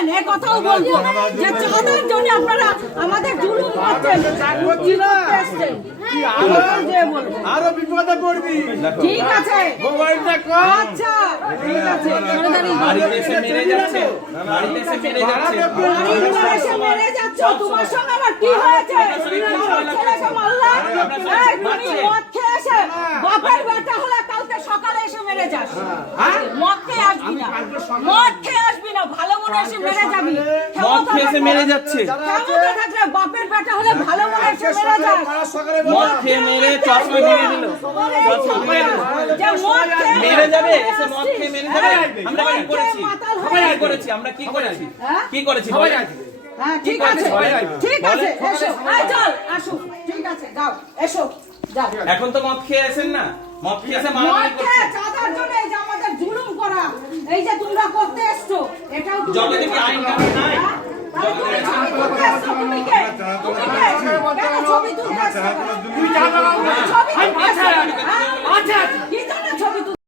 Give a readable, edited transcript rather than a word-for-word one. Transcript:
বলবেন, এ কথাও বলবো যে চাঁদার জন্য আপনারা আমাদের জুলুম করছেন, কি করতে এসছেন? আরো বিপদে পড়বি। ঠিক আছে, মোবাইলটা কর। আচ্ছা ঠিক আছে, বাড়িতে এসে মেরে যাচ্ছে, বাড়িতে এসে মেরে যাচ্ছে। বাড়িতে এসে মেরে যাচ্ছ, তোমার সঙ্গে আমার কি হয়েছে? আমার ছেলেকে মারলা? এই, তুমি মদ খেয়ে এসে বাপের বেটা হলে কালকে সকালে এসে মেরে যাস। মদ খেয়ে আসবি না, মদ খেয়ে আসবি না, ভালো মনে এসে মেরে যাবি। মদ খেয়ে এসে মেরে যাচ্ছে। ক্ষমতা থাকলে বাপের বেটা হলে ভালো মনে এসে মেরে যাস। মদ খেয়ে মেরে চশমা ভেঙে দিল, চশমা ভেঙে দিল। যে মদ খেয়ে মেরে যাবে, এসে মদ খেয়ে মেরে যাবে। আমরা কি করেছি? মাতাল আমরা হয়ে কি করেছি? আমরা কি করেছি? হ্যাঁ? কি করেছি বলেন? হ্যাঁ ঠিক আছে, ঠিক আছে, এসো, এই চল, আসো, ঠিক আছে, যাও, এসো, যাও। এখন তো মদ খেয়ে আসেন না, মদ খেয়ে এসে মদ মারামারি খেয়ে করছে। চাঁদার জন্য এই যে আমাদের জুলুম করা, এই যে তোমরা করতে এসছো, এটাও তুমি জগতে কি আইন কানুন নাই? ছবি তুলতে এসছো, তুমি কে? তুমি কে? কেন ছবি তুলতে এসছো? তুমি ছবি